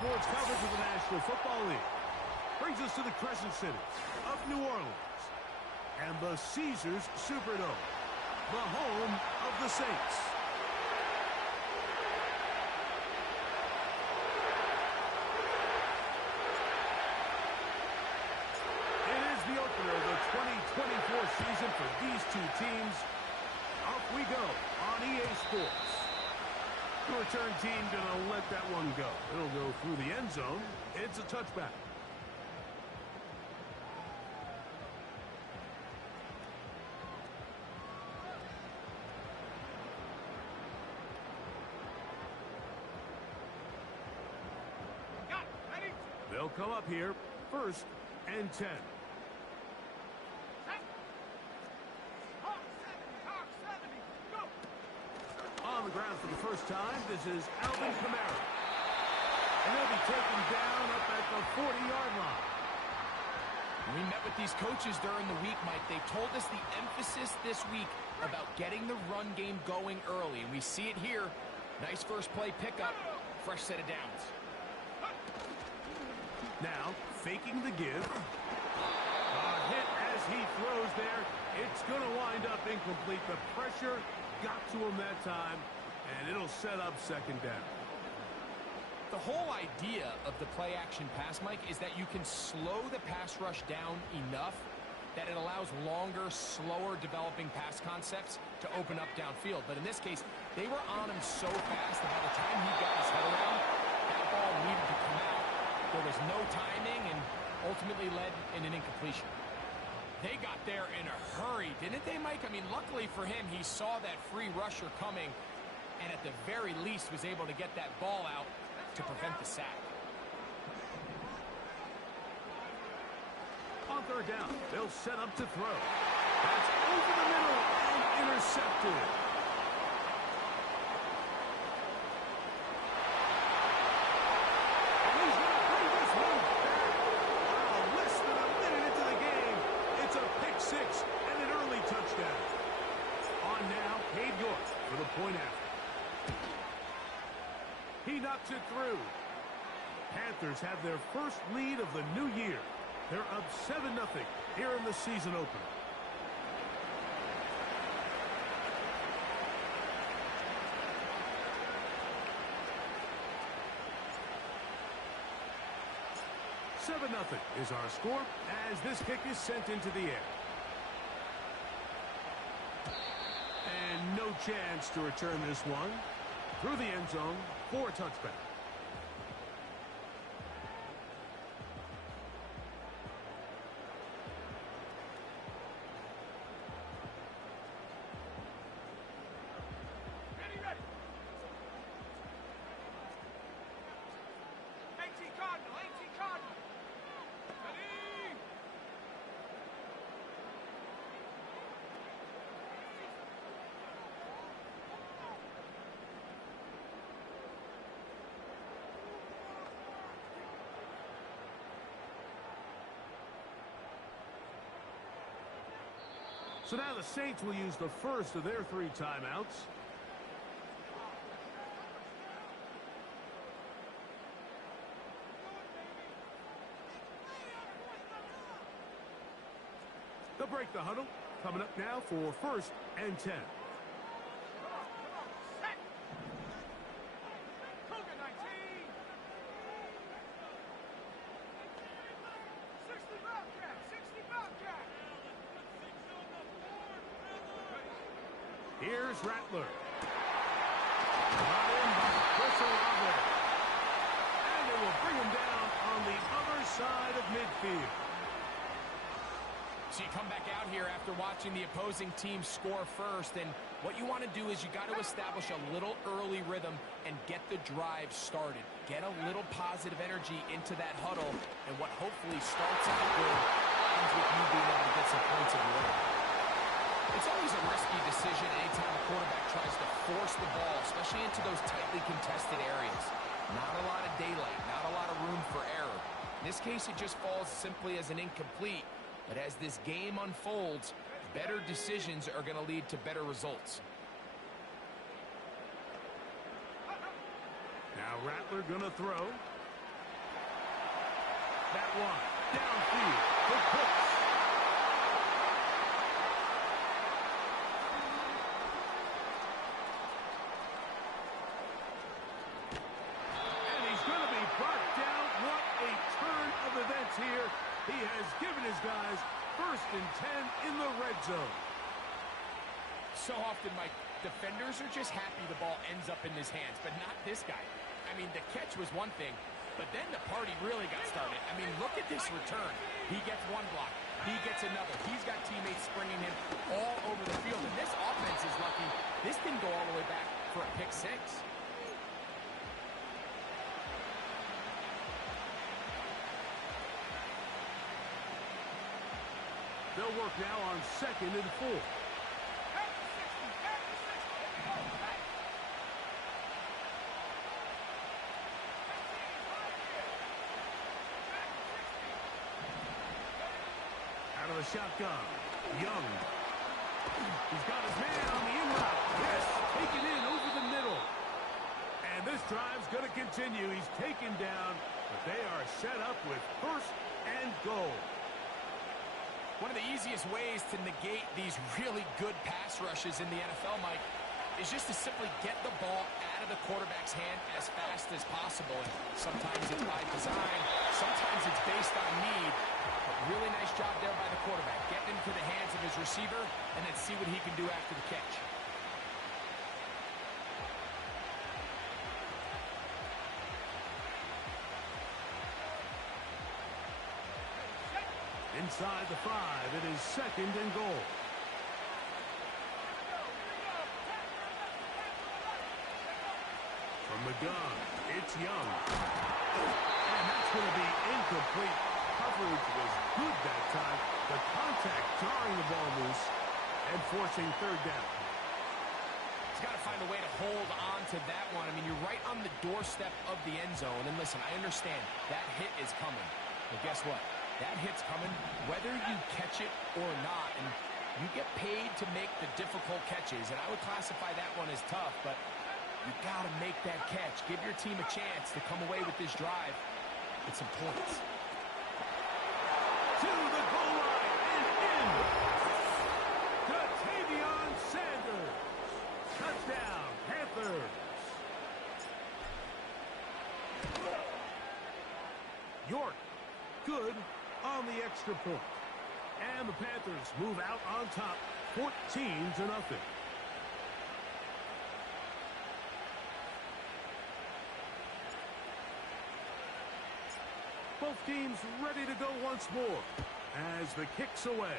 sports coverage of the National Football League. Brings us to the Crescent City of New Orleans and the Caesars Superdome, the home of the Saints. It is the opener of the 2024 season for these two teams. Off we go on EA Sports. The return team gonna let that one go. It'll go through the end zone. It's a touchback. They'll come up here, 1st and 10. On the ground for the first time, this is Alvin Kamara. And they'll be taken down up at the 40-yard line. We met with these coaches during the week, Mike. They told us the emphasis this week about getting the run game going early, and we see it here. Nice first play pickup, fresh set of downs. Now, faking the give. Hit as he throws there. It's going to wind up incomplete. The pressure got to him that time, and it'll set up 2nd down. The whole idea of the play-action pass, Mike, is that you can slow the pass rush down enough that it allows longer, slower developing pass concepts to open up downfield. But in this case, they were on him so fast that by the time he got his head around, that ball needed to come out. There was no timing and ultimately led in an incompletion. They got there in a hurry, didn't they, Mike? I mean, luckily for him, he saw that free rusher coming and at the very least was able to get that ball out to prevent the sack. On 3rd down, they'll set up to throw. That's over the middle and intercepted. Point after. He knocks it through. Panthers have their first lead of the new year. They're up 7-0 here in the season opener. "7-0 is our score as this kick is sent into the air. And no chance to return this one. Through the end zone for a touchback. Ready. 18 Cardinal. Ready. So now the Saints will use the first of their 3 timeouts. They'll break the huddle. Coming up now for 1st and 10. Here's Rattler. Brought in by Chris Olave. And they will bring him down on the other side of midfield. So you come back out here after watching the opposing team score first, and what you want to do is you got to establish a little early rhythm and get the drive started. Get a little positive energy into that huddle, and what hopefully starts out good ends with you being able to get some points of your own. It's always a risky decision anytime a quarterback tries to force the ball, especially into those tightly contested areas. Not a lot of daylight, not a lot of room for error. In this case, it just falls simply as an incomplete. But as this game unfolds, better decisions are going to lead to better results. Now Rattler going to throw. that one downfield for Cooks. And he's going to be brought down. What a turn of events here. He has given his guys 1st and 10 in the red zone. So often, Mike, defenders are just happy the ball ends up in his hands, but not this guy. I mean, the catch was one thing, but then the party really got started. I mean, look at this return. He gets one block. He gets another. He's got teammates springing him all over the field, and this offense is lucky. This didn't go all the way back for a pick six. They'll work now on 2nd and 4. Out of the shotgun, Young. He's got his man on the in route. Yes, taken in over the middle. And this drive's going to continue. He's taken down, but they are set up with 1st and goal. One of the easiest ways to negate these really good pass rushes in the NFL, Mike, is just to simply get the ball out of the quarterback's hand as fast as possible. And sometimes it's by design, sometimes it's based on need. But really nice job there by the quarterback. Getting into the hands of his receiver and then see what he can do after the catch. Inside the 5, it is 2nd and goal. From the gun, it's Young. And that's going to be incomplete. Coverage was good that time. The contact jarring the ball loose and forcing 3rd down. He's got to find a way to hold on to that one. I mean, you're right on the doorstep of the end zone. And listen, I understand that hit is coming. But guess what? That hit's coming whether you catch it or not. And you get paid to make the difficult catches. And I would classify that one as tough, but you got to make that catch. Give your team a chance to come away with this drive with some points. To the goal line and in. Ja'Tavion Sanders. Touchdown, Panthers. York, good on the extra point. And the Panthers move out on top, 14-0. Both teams ready to go once more as the kick's away.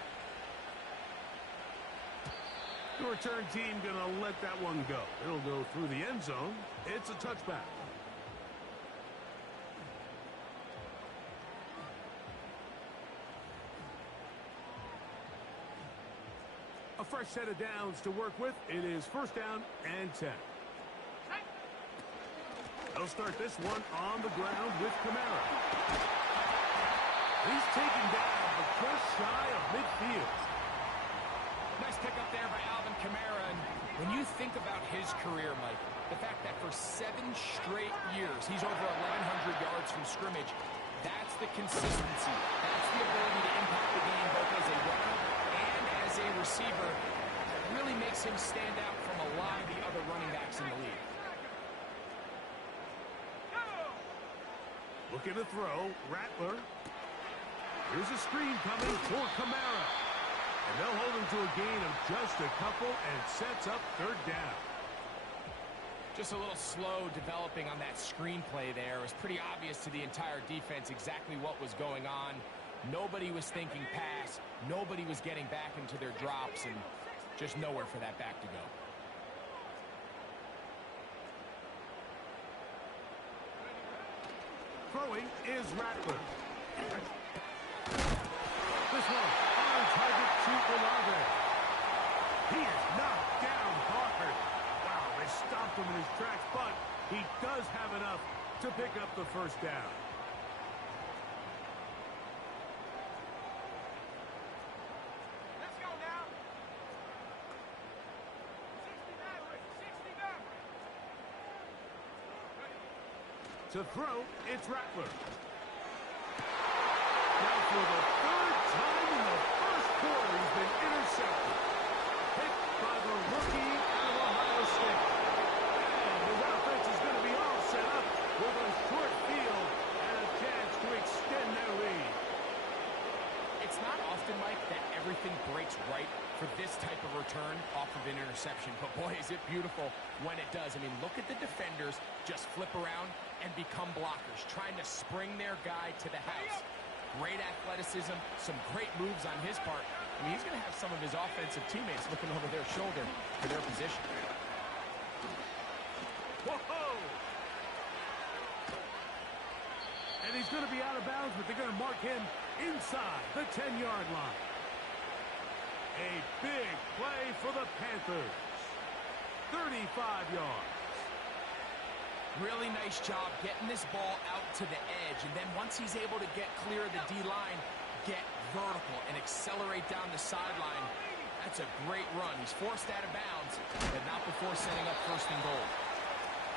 The return team going to let that one go. It'll go through the end zone. It's a touchback. A fresh set of downs to work with. It is 1st down and 10. They'll start this one on the ground with Kamara. He's taken down, but just shy of midfield. Nice pickup there by Alvin Kamara. And when you think about his career, Mike, the fact that for 7 straight years he's over 1,100 yards from scrimmage, that's the consistency. That's the ability to impact the game both as a runner and as a receiver that really makes him stand out from a lot of the other running backs in the league. Looking to throw, Rattler. Here's a screen coming for Kamara. And they'll hold him to a gain of just a couple and sets up 3rd down. Just a little slow developing on that screenplay there. It was pretty obvious to the entire defense exactly what was going on. Nobody was thinking pass. Nobody was getting back into their drops, and just nowhere for that back to go. Throwing is Rattler. This one on target to Olave. He is knocked down hard. Wow, they stopped him in his tracks, but he does have enough to pick up the 1st down. Let's go now. 69. To throw, it's Rattler. It's not often, Mike, that everything breaks right for this type of return off of an interception. But, boy, is it beautiful when it does. I mean, look at the defenders just flip around and become blockers, trying to spring their guy to the house. Great athleticism, some great moves on his part. I mean, he's going to have some of his offensive teammates looking over their shoulder for their position. Whoa! And he's going to be out of bounds, but they're going to mark him inside the 10-yard line. A big play for the Panthers. 35 yards. Really nice job getting this ball out to the edge. And then once he's able to get clear of the D-line, get vertical and accelerate down the sideline. That's a great run. He's forced out of bounds, but not before setting up first and goal.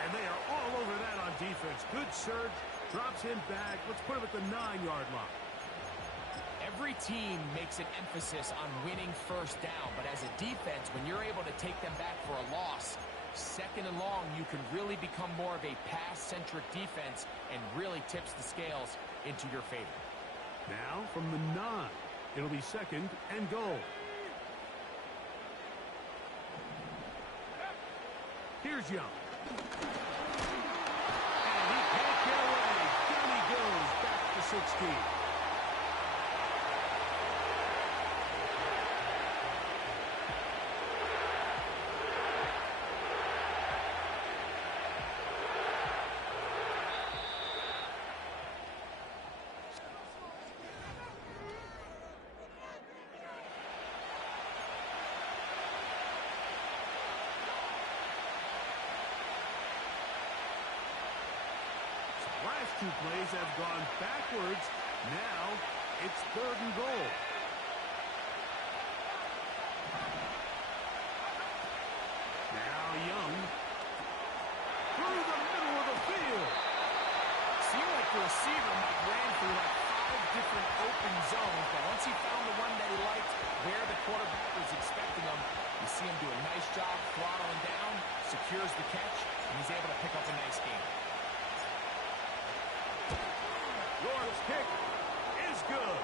And they are all over that on defense. Good surge. Drops him back. Let's put him at the 9-yard line. Every team makes an emphasis on winning first down, but as a defense, when you're able to take them back for a loss, second and long, you can really become more of a pass-centric defense and really tips the scales into your favor. Now from the 9, it'll be second and goal. Here's Young. And he can't get away. Down he goes, back to 16. Last two plays have gone backwards. Now it's third and goal. Now Young. Through the middle of the field. Seemed like the receiver ran through like 5 different open zones, but once he found the one that he liked, where the quarterback was expecting him, you see him do a nice job throttling down, secures the catch, and he's able to pick up a nice game. York's kick is good.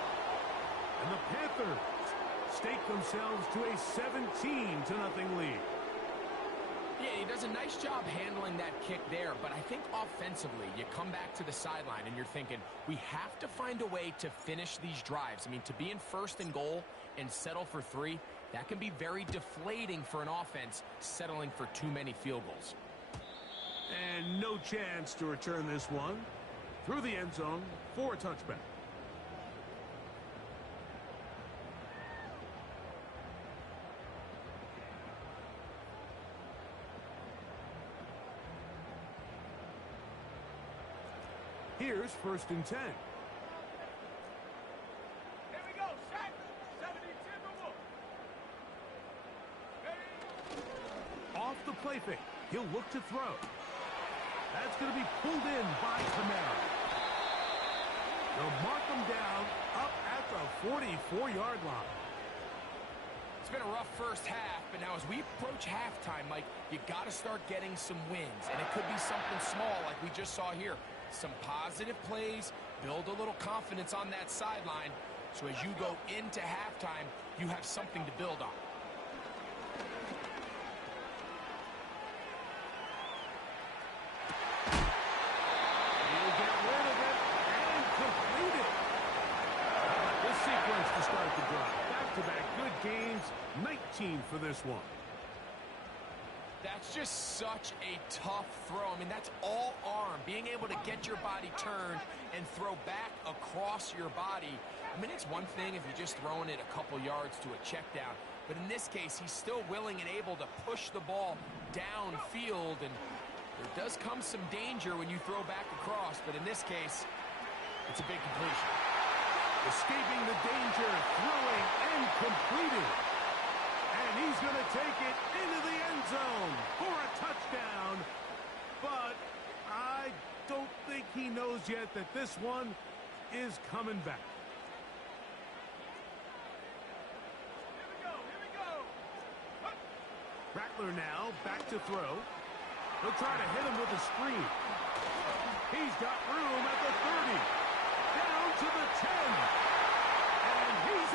And the Panthers stake themselves to a 17-0 lead. Yeah, he does a nice job handling that kick there, but I think offensively, you come back to the sideline and you're thinking, we have to find a way to finish these drives. I mean, to be in first and goal and settle for 3, that can be very deflating for an offense settling for too many field goals. And no chance to return this one through the end zone for a touchback. Here's first and 10. Here we go. Set. 70 Timberwolves. Off the play fake. He'll look to throw. That's going to be pulled in by Camara. They'll mark him down up at the 44-yard line. It's been a rough first half, but now as we approach halftime, Mike, you got to start getting some wins, and it could be something small like we just saw here. Some positive plays, build a little confidence on that sideline, so as you go into halftime, you have something to build on. He'll get rid of it and complete it. This sequence to start the drive. Back-to-back good games, 19 for this one. That's just such a tough throw. I mean, that's all arm. Being able to get your body turned and throw back across your body. I mean, it's one thing if you're just throwing it a couple yards to a check down. But in this case, he's still willing and able to push the ball downfield. And there does come some danger when you throw back across. But in this case, it's a big completion. Escaping the danger, throwing and completing. And he's going to take it into the end zone for a touchdown. But I don't think he knows yet that this one is coming back. Here we go. Rattler now back to throw. He'll try to hit him with a screen. He's got room at the 30. Down to the 10. And he's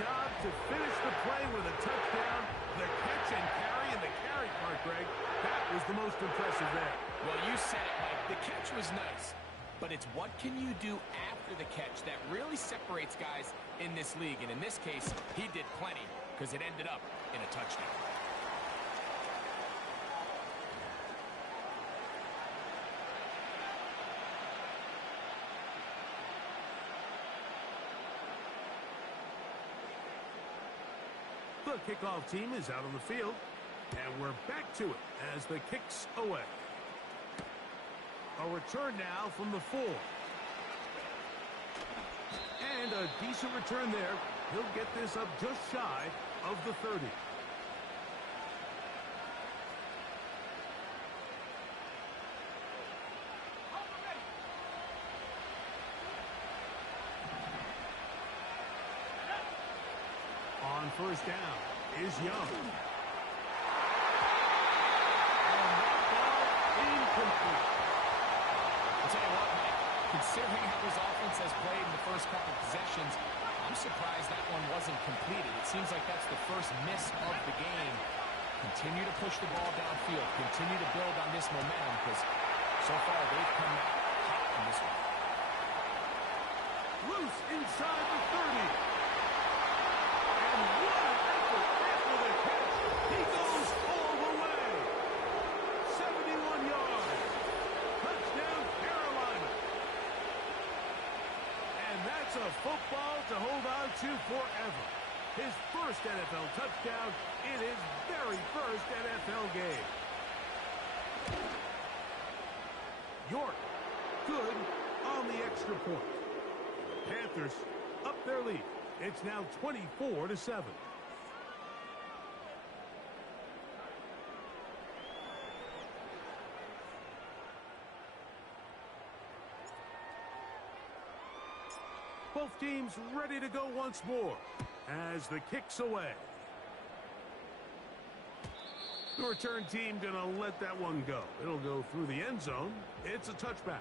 job to finish the play with a touchdown. The catch and carry, and the carry part, Greg, that was the most impressive there. Well, you said it, Mike. The catch was nice, but it's what can you do after the catch that really separates guys in this league. And in this case, he did plenty because it ended up in a touchdown. The kickoff team is out on the field, and we're back to it as the kick's away. A return now from the 4. And a decent return there. He'll get this up just shy of the 30. On first down is Young. And that ball incomplete. I'll tell you what, Mike, considering how this offense has played in the first couple possessions, I'm surprised that one wasn't completed. It seems like that's the first miss of the game. Continue to push the ball downfield. Continue to build on this momentum because so far they've come out hot in this one. Loose inside the 30. And what an effort after the catch. He goes all the way. 71 yards. Touchdown, Carolina. And that's a football to hold on to forever. His first NFL touchdown in his very first NFL game. York, good on the extra point. Panthers up their lead. It's now 24-7. Both teams ready to go once more as the kick's away. The return team gonna let that one go. It'll go through the end zone. It's a touchback.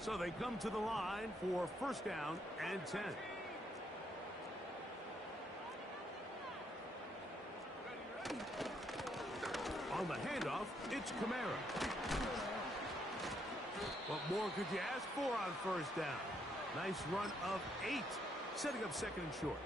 So they come to the line for first down and 10. On the handoff, it's Kamara. What more could you ask for on first down? Nice run of 8, setting up second and short.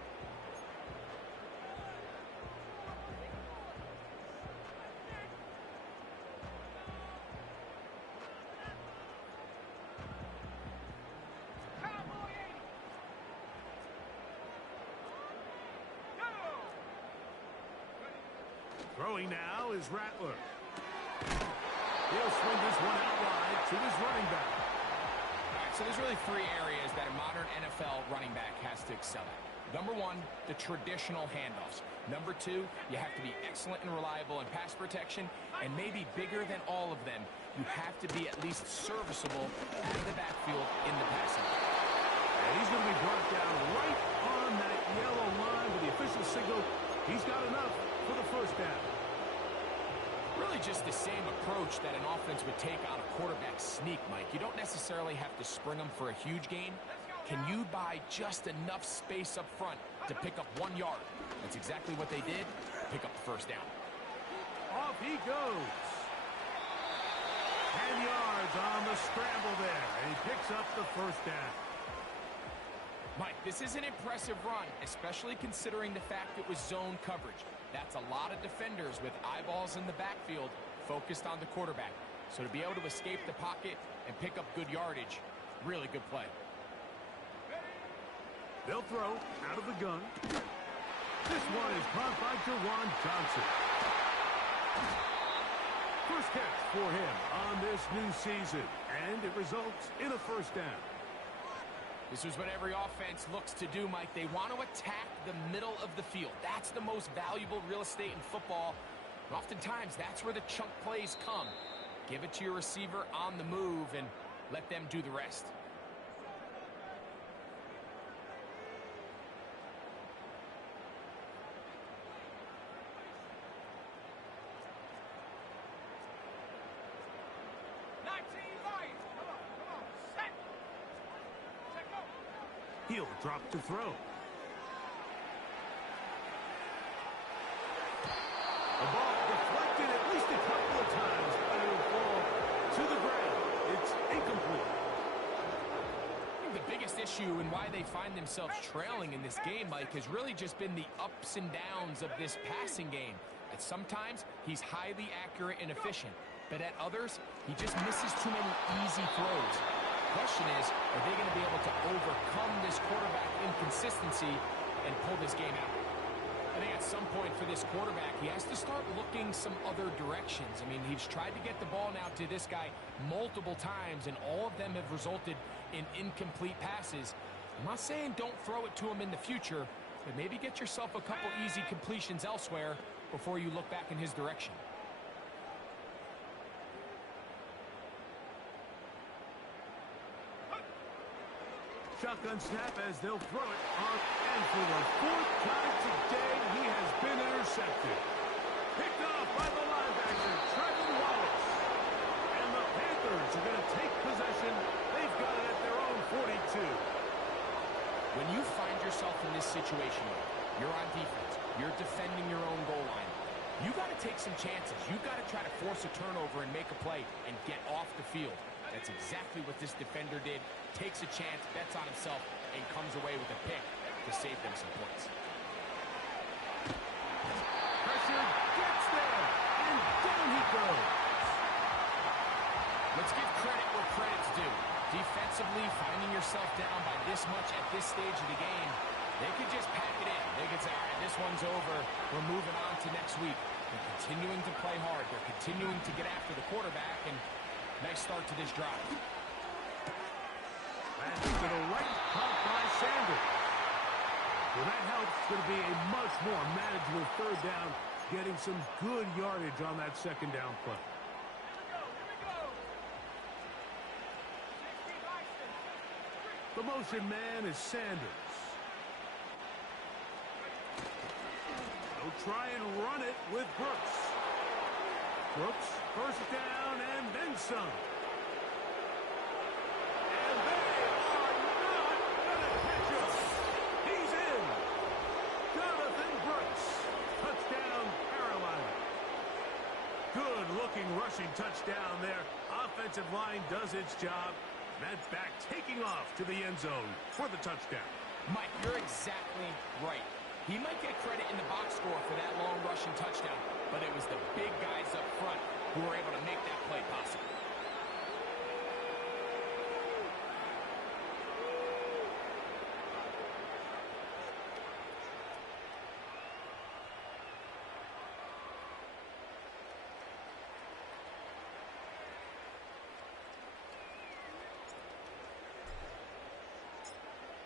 Throwing now is Rattler. He'll swing this one out wide to his running back. All right, so there's really 3 areas that a modern NFL running back has to excel at. Number 1, the traditional handoffs. Number 2, you have to be excellent and reliable in pass protection. And maybe bigger than all of them, you have to be at least serviceable out of the backfield in the passing game. And he's going to be brought down right on that yellow line with the official signal. He's got enough for the first down. Really just the same approach that an offense would take on a quarterback sneak, Mike. You don't necessarily have to spring them for a huge gain. Can you buy just enough space up front to pick up 1 yard? That's exactly what they did. Pick up the first down. Off he goes. 10 yards on the scramble there. And he picks up the first down. Mike, this is an impressive run, especially considering the fact it was zone coverage. That's a lot of defenders with eyeballs in the backfield focused on the quarterback. So to be able to escape the pocket and pick up good yardage, really good play. They'll throw out of the gun. This one is caught by Jawan Johnson. First catch for him on this new season, and it results in a first down. This is what every offense looks to do, Mike. They want to attack the middle of the field. That's the most valuable real estate in football. And oftentimes, that's where the chunk plays come. Give it to your receiver on the move and let them do the rest. He'll drop to throw. The ball deflected at least a couple of times, but it'll fall to the ground. It's incomplete. I think the biggest issue and why they find themselves trailing in this game, Mike, has really just been the ups and downs of this passing game. At sometimes, he's highly accurate and efficient, but at others, he just misses too many easy throws. The question is, are they going to be able to overcome this quarterback inconsistency and pull this game out? I think at some point for this quarterback, he has to start looking some other directions. I mean, he's tried to get the ball now to this guy multiple times, and all of them have resulted in incomplete passes. I'm not saying don't throw it to him in the future, but maybe get yourself a couple easy completions elsewhere before you look back in his direction. Shotgun snap as they'll throw it on, and for the fourth time today, he has been intercepted. Picked off by the linebacker, Trevor Wallace. And the Panthers are going to take possession. They've got it at their own 42. When you find yourself in this situation, you're on defense, you're defending your own goal line, you got to take some chances. You've got to try to force a turnover and make a play and get off the field. That's exactly what this defender did. Takes a chance, bets on himself, and comes away with a pick to save them some points. Pressure gets there, and down he goes. Let's give credit where credit's due. Defensively, finding yourself down by this much at this stage of the game, they could just pack it in. They could say, all right, this one's over. We're moving on to next week. They're continuing to play hard. They're continuing to get after the quarterback, and nice start to this drive. That's to the right, caught by Sanders. Well, that helps. It's going to be a much more manageable third down, getting some good yardage on that second down play. The motion man is Sanders. They'll try and run it with Brooks. Brooks, first down and then some. And they are not going to catch him. He's in. Jonathan Brooks. Touchdown, Carolina. Good-looking rushing touchdown there. Offensive line does its job. That's back taking off to the end zone for the touchdown. Mike, you're exactly right. He might get credit in the box score for that long rushing touchdown, but it was the big guys up front who were able to make that play possible.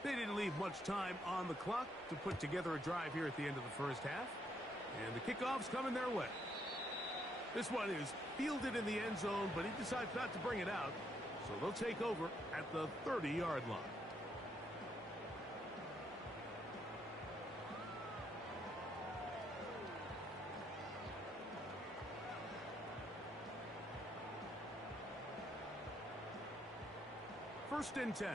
They didn't leave much time on the clock to put together a drive here at the end of the first half. And the kickoff's coming their way. This one is fielded in the end zone, but he decides not to bring it out. So they'll take over at the 30-yard line. First and 10.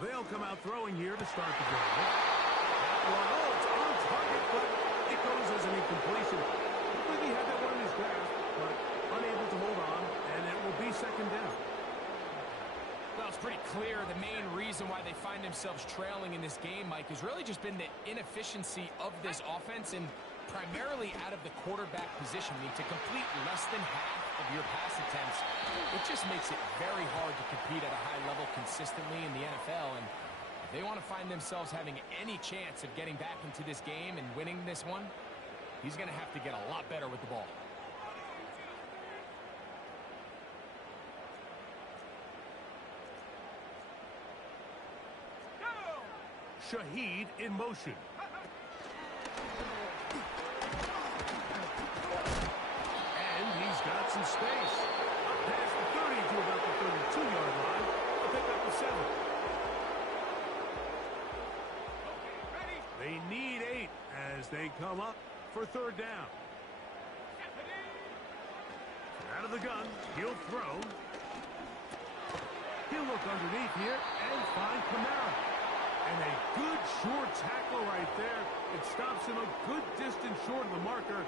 They'll come out throwing here to start the drive. That one, oh, it's on target, but it goes as an incompletion. Looks like he had that one in his grasp, but unable to hold on, and it will be second down. Well, it's pretty clear the main reason why they find themselves trailing in this game, Mike, has really just been the inefficiency of this offense and primarily out of the quarterback position. I mean, to complete less than half of your pass attempts, it just makes it very hard to compete at a high level consistently in the NFL. And if they want to find themselves having any chance of getting back into this game and winning this one, he's going to have to get a lot better with the ball. Shaheed in motion. And he's got some space. Up past the 30 to about the 32-yard line. They'll pick up the 7. They need 8 as they come up for third down. of the gun. He'll throw. He'll look underneath here and find Kamara. And a good short tackle right there. It stops him a good distance short of the marker.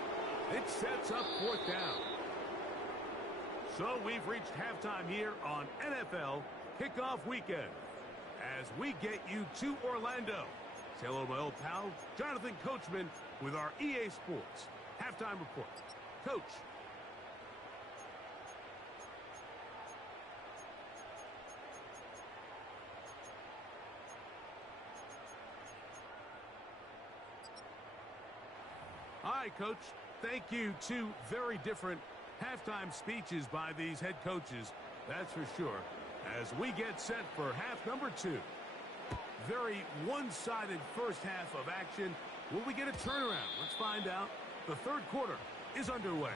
It sets up fourth down. So we've reached halftime here on NFL Kickoff Weekend. As we get you to Orlando. Say hello to my old pal, Jonathan Coachman, with our EA Sports Halftime Report. Coach. All right, Coach. Thank you. Two very different halftime speeches by these head coaches. That's for sure. As we get set for half number 2. Very one-sided first half of action. Will we get a turnaround? Let's find out. The third quarter is underway.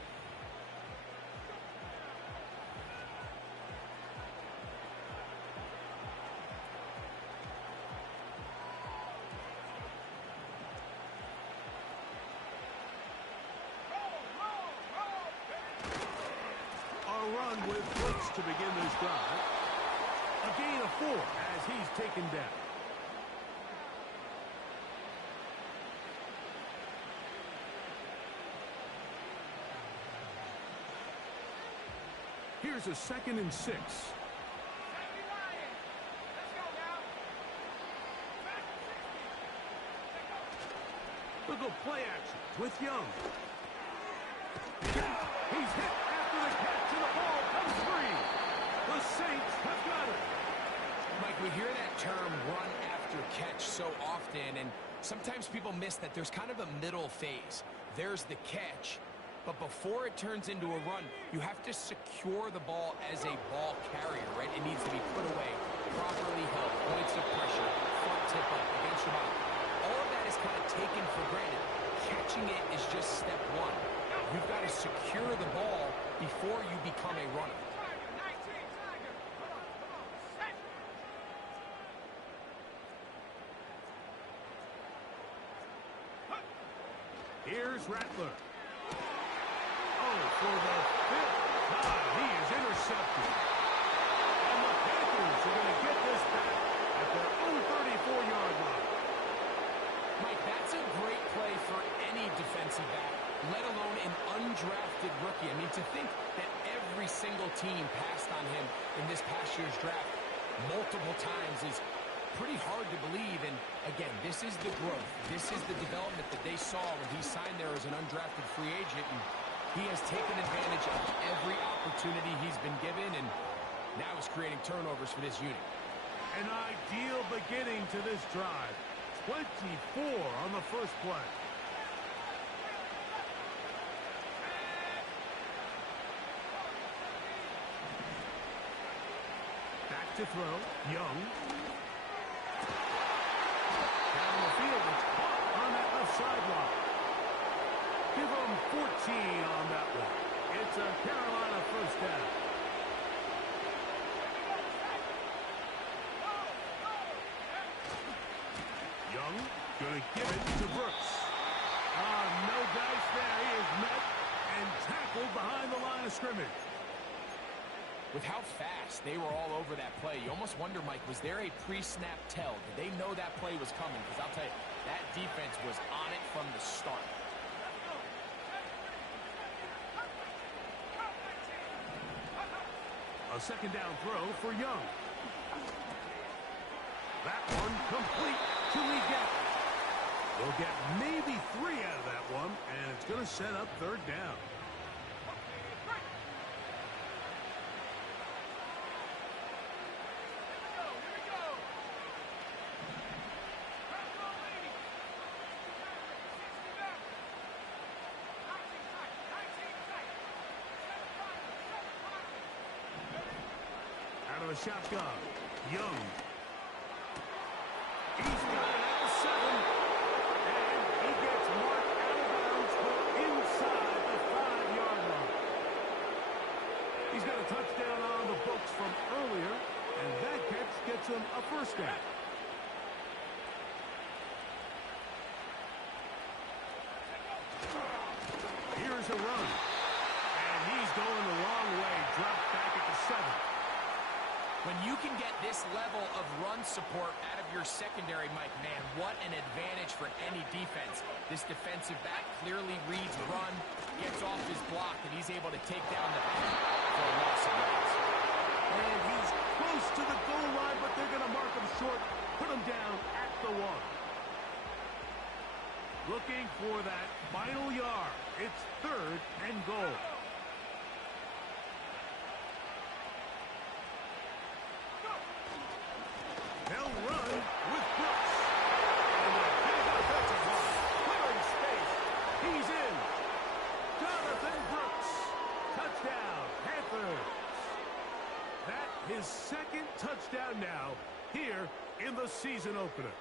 A run with blitz to begin this drive. A gain of 4 as he's taken down. Here's a 2nd and 6. Look at play action with Young. He's hit after the catch and the ball comes free. The Saints have got it. Mike, we hear that term run after catch so often, and sometimes people miss that there's kind of a middle phase. There's the catch. But before it turns into a run, you have to secure the ball as a ball carrier, right? It needs to be put away, properly held, points of pressure, front tip up against your body. All of that is kind of taken for granted. Catching it is just step 1. You've got to secure the ball before you become a runner. Here's Rattler. For the 5th time, he is intercepted. And the Panthers are going to get this back at their own 34-yard line. Mike, that's a great play for any defensive back, let alone an undrafted rookie. I mean, to think that every single team passed on him in this past year's draft multiple times is pretty hard to believe. And again, this is the growth. This is the development that they saw when he signed there as an undrafted free agent. And he has taken advantage of every opportunity he's been given, and now he's creating turnovers for this unit. An ideal beginning to this drive. 24 on the first play. Back to throw. Young. Down the field. It's caught on that left sideline. Give them 14 on that one. It's a Carolina first down. Young going to give it to Brooks. No dice there. He is met and tackled behind the line of scrimmage. With how fast they were all over that play, you almost wonder, Mike, was there a pre-snap tell? Did they know that play was coming? Because I'll tell you, that defense was on it from the start. A 2nd down throw for Young. That one complete to Leggett. We'll get maybe 3 out of that one, and it's going to set up 3rd down. Out of the shotgun, Young. He's got it at the 7, and he gets marked out of bounds, but inside the 5-yard line. He's got a touchdown on the books from earlier, and that catch gets him a first down. Here's a run, and he's going the wrong way. this level of run support out of your secondary, Mike, man, what an advantage for any defense. This defensive back clearly reads run, gets off his block, and he's able to take down the back for a loss of yards. And he's close to the goal line, but they're going to mark him short, put him down at the 1. Looking for that final yard. It's 3rd and goal. They'll run with Brooks. And a big offensive line. Clearing space. He's in. Jonathan Brooks. Touchdown, Panthers. That his 2nd touchdown now here in the season opener.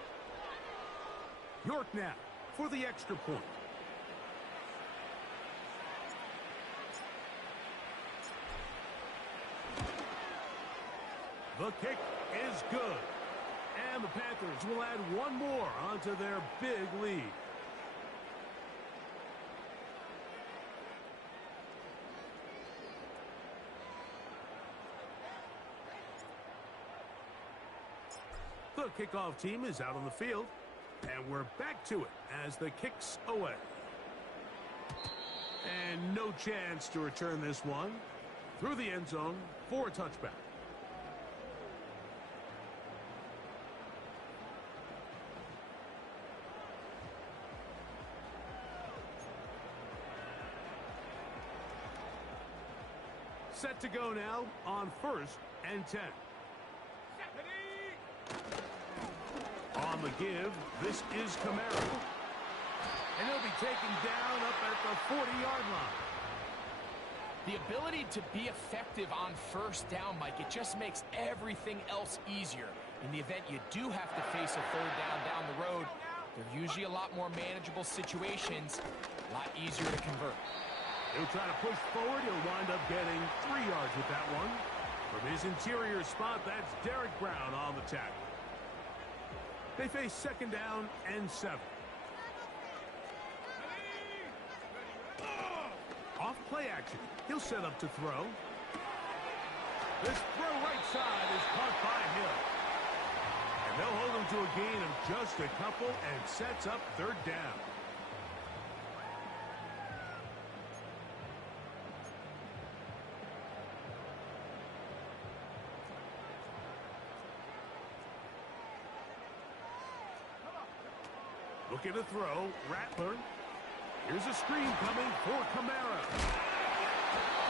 York now for the extra point. The kick is good. And the Panthers will add one more onto their big lead. The kickoff team is out on the field. And we're back to it as the kick's away. And no chance to return this one. Through the end zone for a touchback. Set to go now on 1st and 10. On the give, this is Camaro. And he'll be taken down up at the 40-yard line. The ability to be effective on 1st down, Mike, it just makes everything else easier. In the event you do have to face a 3rd down the road, they're usually a lot more manageable situations, a lot easier to convert. He'll try to push forward. He'll wind up getting 3 yards with that one. From his interior spot, that's Derek Brown on the tackle. They face 2nd down and 7. Off play action. He'll set up to throw. This throw right side is caught by Hill. And they'll hold him to a gain of just a couple and sets up 3rd down. Looking to throw, Rattler. Here's a screen coming for Camaro.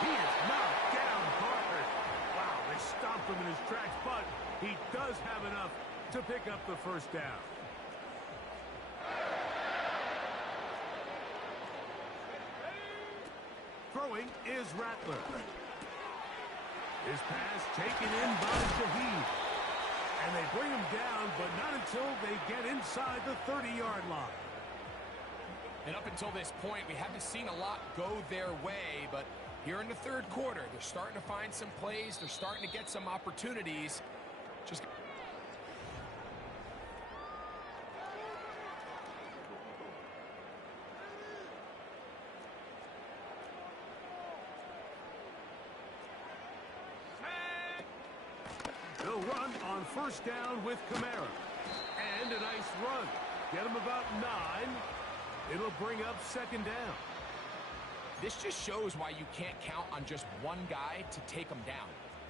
He is knocked down hard. Wow, they stopped him in his tracks, but he does have enough to pick up the 1st down. Throwing is Rattler. His pass taken in by Shaheed. And they bring him down, but not until they get inside the 30-yard line. And up until this point, we haven't seen a lot go their way, but here in the 3rd quarter, they're starting to find some plays. They're starting to get some opportunities. Just they'll run on 1st down with Camaro. And a nice run. Get him about 9. It'll bring up 2nd down. this just shows why you can't count on just one guy to take him down.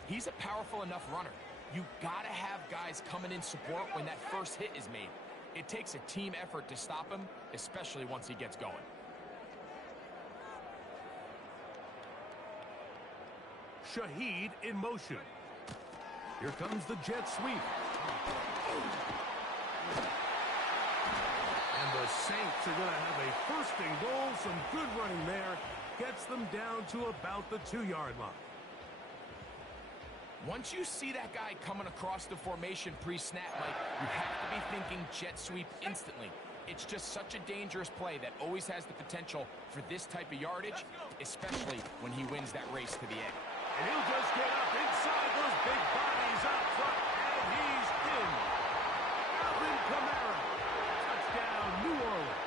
He's a powerful enough runner. You gotta have guys coming in support when that 1st hit is made. It takes a team effort to stop him, especially once he gets going. Shaheed in motion. Here comes the jet sweep. And the Saints are going to have a 1st and goal. Some good running there. Gets them down to about the 2-yard line. Once you see that guy coming across the formation pre-snap, Mike, you have to be thinking jet sweep instantly. It's just such a dangerous play that always has the potential for this type of yardage, especially when he wins that race to the end. And he'll just get up inside those big bodies up front, and he's in. Alvin Kamara. Touchdown, New Orleans.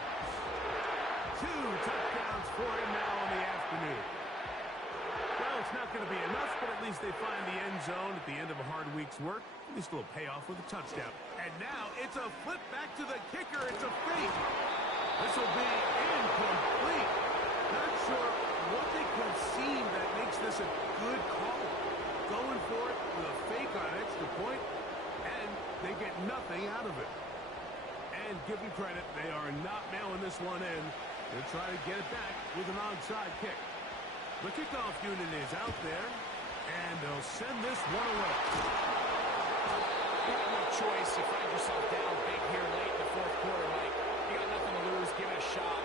2 touchdowns for him now in the afternoon. Well, It's not going to be enough, but at least they find the end zone at the end of a hard week's work. At least a little payoff with a touchdown. And now it's a flip back to the kicker. It's a fake. This will be incomplete. Not sure what they could see that makes this a good call. Going for it with a fake on an extra point, and they get nothing out of it. And give them credit, they are not mailing this one in. They'll try to get it back with an onside kick. The kickoff unit is out there, and they'll send this one away. You have no choice. You find yourself down big here late in the fourth quarter. Like, you got nothing to lose. Give it a shot.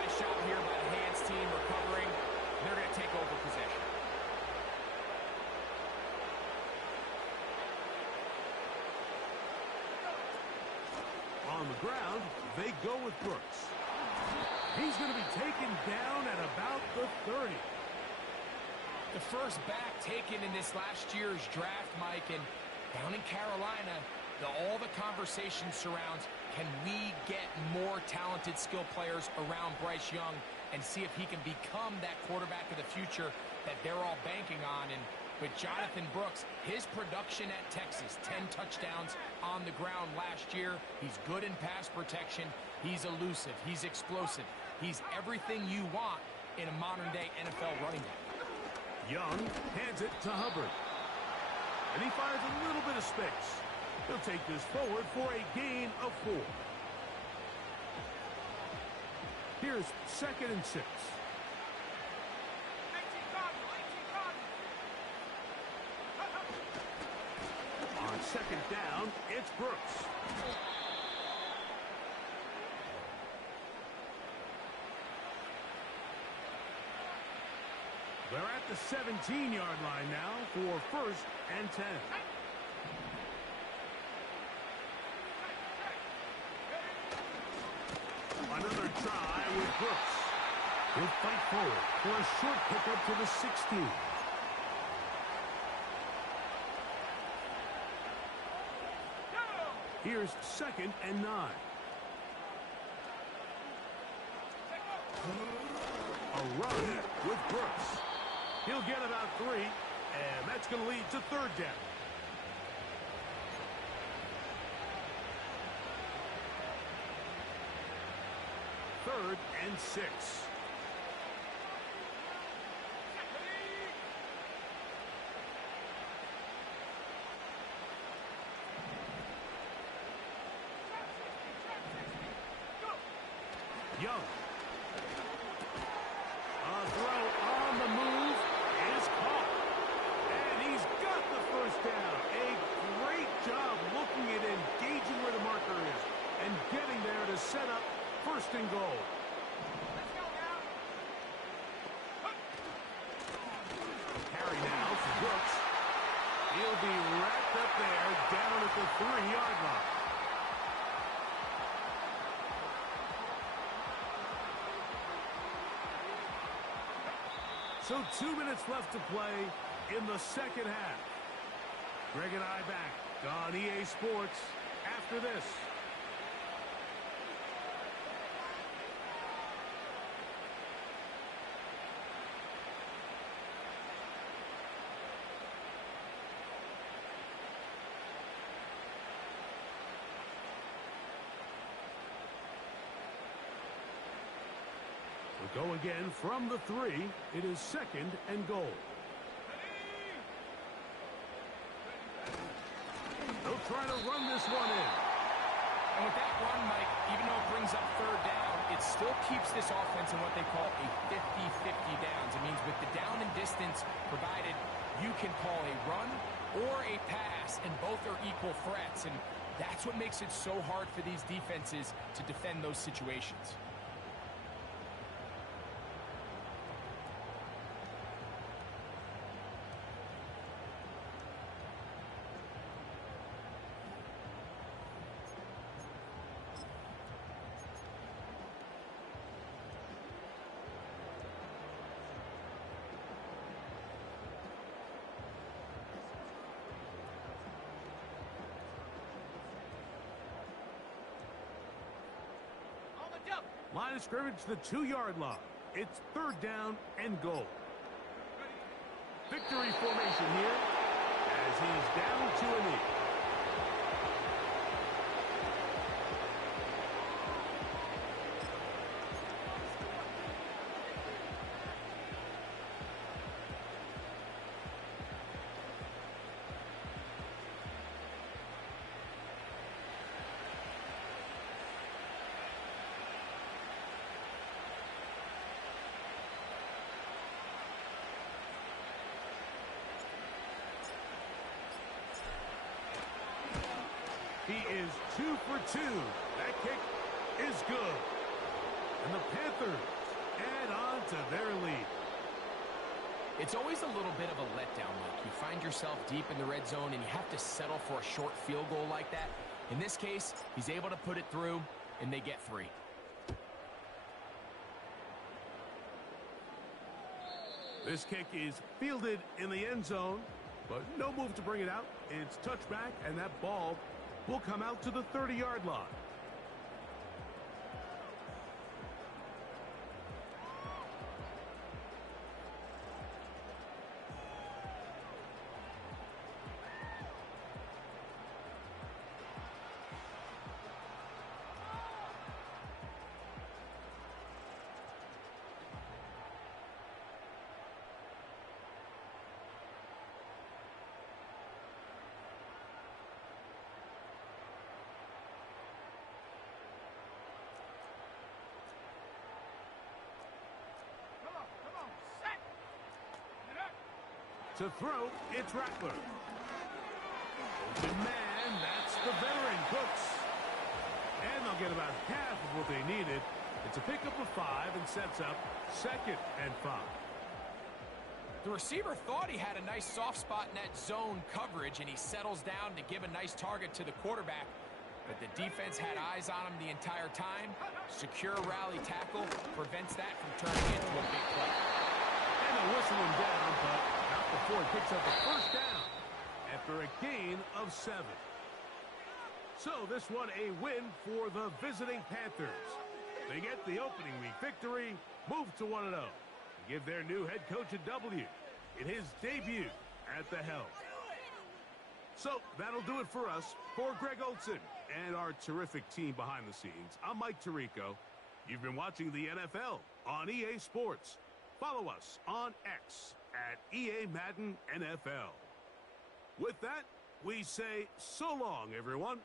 Nice shot here by the hands team recovering. They're going to take over possession. On the ground, they go with Brooks. He's going to be taken down at about the 30. The first back taken in this last year's draft, Mike, and down in Carolina, all the conversation surrounds, can we get more talented skill players around Bryce Young and see if he can become that quarterback of the future that they're all banking on? And with Jonathan Brooks, his production at Texas, 10 touchdowns on the ground last year. He's good in pass protection. He's elusive. He's explosive. He's everything you want in a modern-day NFL running back. Young hands it to Hubbard. And he finds a little bit of space. He'll take this forward for a gain of 4. Here's 2nd and 6. On 2nd down, it's Brooks. They're at the 17-yard line now for 1st and 10. Another try with Brooks. He'll fight forward for a short pickup to the 16. Here's 2nd and 9. A run with Brooks. He'll get about 3, and that's going to lead to 3rd down. Third and 6. Young. A throw on the move is caught. And he's got the 1st down. A great job looking at engaging where the marker is and getting there to set up 1st and goal. Carry now for Brooks. He'll be wrapped up there down at the 3-yard line. So 2 minutes left to play in the 2nd half. Greg and I back on EA Sports after this. We'll go again from the 3. It is 2nd and goal. They'll try to run this one in. And with that run, Mike, even though it brings up 3rd down, it still keeps this offense in what they call a 50-50 downs. It means with the down and distance provided, you can call a run or a pass, and both are equal threats. And that's what makes it so hard for these defenses to defend those situations. Line of scrimmage, the 2-yard line. It's 3rd down and goal. Victory formation here as he's down to a knee. He is 2 for 2. That kick is good. And the Panthers add on to their lead. It's always a little bit of a letdown, Mike. You find yourself deep in the red zone and you have to settle for a short field goal like that. In this case, he's able to put it through, and they get 3. This kick is fielded in the end zone, but no move to bring it out. It's touchback, and that ball will come out to the 30-yard line. To throw, it's Rattler. Open man, that's the veteran, Cooks. And they'll get about half of what they needed. It's a pickup of 5 and sets up 2nd and 5. The receiver thought he had a nice soft spot in that zone coverage, and he settles down to give a nice target to the quarterback. But the defense had eyes on him the entire time. Secure rally tackle prevents that from turning into a big play. And they'll whistle him down, but not before he picks up a first down after a gain of 7. So this one a win for the visiting Panthers. They get the opening week victory, move to 1-0, and give their new head coach a W in his debut at the helm. So that'll do it for us. For Greg Olson and our terrific team behind the scenes, I'm Mike Tirico. You've been watching the NFL on EA Sports. Follow us on X at EA Madden NFL. With that, we say so long, everyone.